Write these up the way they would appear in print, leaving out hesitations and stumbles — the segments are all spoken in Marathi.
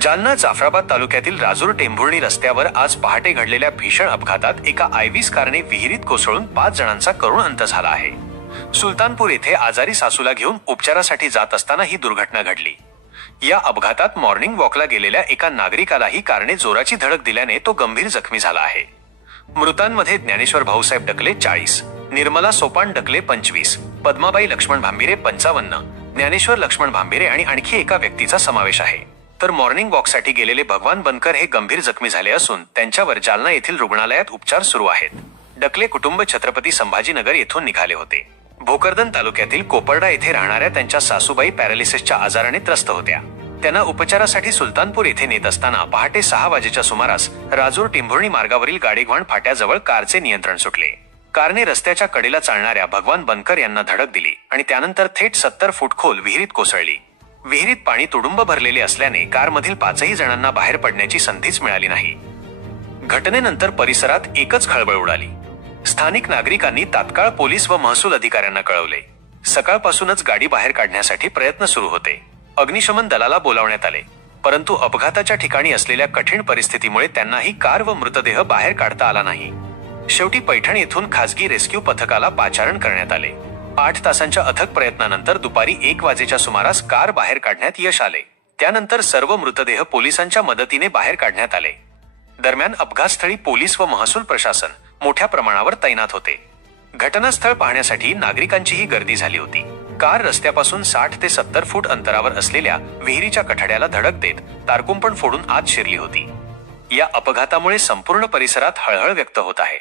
जालना जाफराबाद तालुक्यातील राजूर टेंभुर्णी रस्त्यावर आज पहाटे घडलेल्या भीषण अपघातात एका आयव्हीस कारने विहिरीत कोसळून 5 जणांचा करुण अंत झाला आहे। सुलतानपूर येथे आजारी सासूला घेऊन उपचारासाठी जात असताना ही दुर्घटना घडली। या अपघातात मॉर्निंग वॉकला गेलेल्या एका नागरिकालाही कारने जोराची धडक दिल्याने तो गंभीर जखमी झाला आहे। मृतांमध्ये ज्ञानेश्वर भाऊसाहेब डकले 40, निर्मला सोपान डकले 25, पद्माबाई लक्ष्मण भांबिरे 55, ज्ञानेश्वर लक्ष्मण भांबिरे आणि आणखी एका व्यक्तीचा समावेश आहे। तर मॉर्निंग वॉकसाठी गेलेले भगवान बनकर हे गंभीर जखमी झाले असून त्यांच्यावर जालना येथील रुग्णालयात उपचार सुरू आहेत। डकले कुटुंब छत्रपती संभाजीनगर येथून निघाले होते। भोकरदन तालुक्यातील कोपर्डा येथे राहणाऱ्या त्यांच्या सासूबाई पॅरालिसिसच्या आजाराने त्रस्त होत्या। त्यांना उपचारासाठी सुलतानपूर येथे नेत असताना पहाटे 6 वाजेच्या सुमारास राजूर टेंभुर्णी मार्गावरील गाडेगव्हाण फाट्याजवळ कारचे नियंत्रण सुटले। कारने रस्त्याच्या कडेला चालणाऱ्या भगवान बनकर यांना धडक दिली आणि त्यानंतर थेट 70 फूट खोल विहिरीत कोसळली। विहिरीत पाणी तुडुंब भरलेले असल्याने कारमधील 5ही जणांना बाहेर पडण्याची संधीच मिळाली नाही। घटनेनंतर परिसरात एकच खळबळ उडाली। स्थानिक नागरिकांनी तात्काळ पोलीस व महसूल अधिकाऱ्यांना कळवले। सकाळपासूनच गाडी बाहेर काढण्यासाठी प्रयत्न सुरू होते। अग्निशमन दलाला बोलावण्यात आले, परंतु अपघाताच्या ठिकाणी असलेल्या कठीण परिस्थितीमुळे त्यांनाही कार व मृतदेह बाहेर काढता आला नाही। शेवटी पैठण येथून खासगी रेस्क्यू पथकाला पाचारण करण्यात आले। 8 तासांच्या अथक प्रयत्नानंतर दुपारी 1 वाजेच्या सुमारास कार बाहेर काढण्यात यश आले। त्यानंतर सर्व मृतदेह पोलिसांच्या मदतीने बाहेर काढण्यात आले। दरम्यान अपघातस्थळी पोलीस व महसूल प्रशासन मोठ्या प्रमाणावर तैनात होते। घटनास्थळ पाहण्यासाठी नागरिकांचीही गर्दी झाली होती। कार रस्त्यापासून 60 ते 70 फूट अंतरावर असलेल्या विहिरीच्या कठड्याला धडक देत तारकुंपण फोडून आत शिरली होती। या अपघातामुळे संपूर्ण परिसरात हळहळ व्यक्त होत आहे।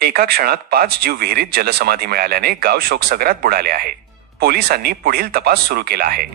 एका क्षणात 5 जीव विहिरीत जलसमाधी मिळाल्याने गाव शोकसगरात बुडाले आहे। पोलिसांनी पुढील तपास सुरू केला आहे।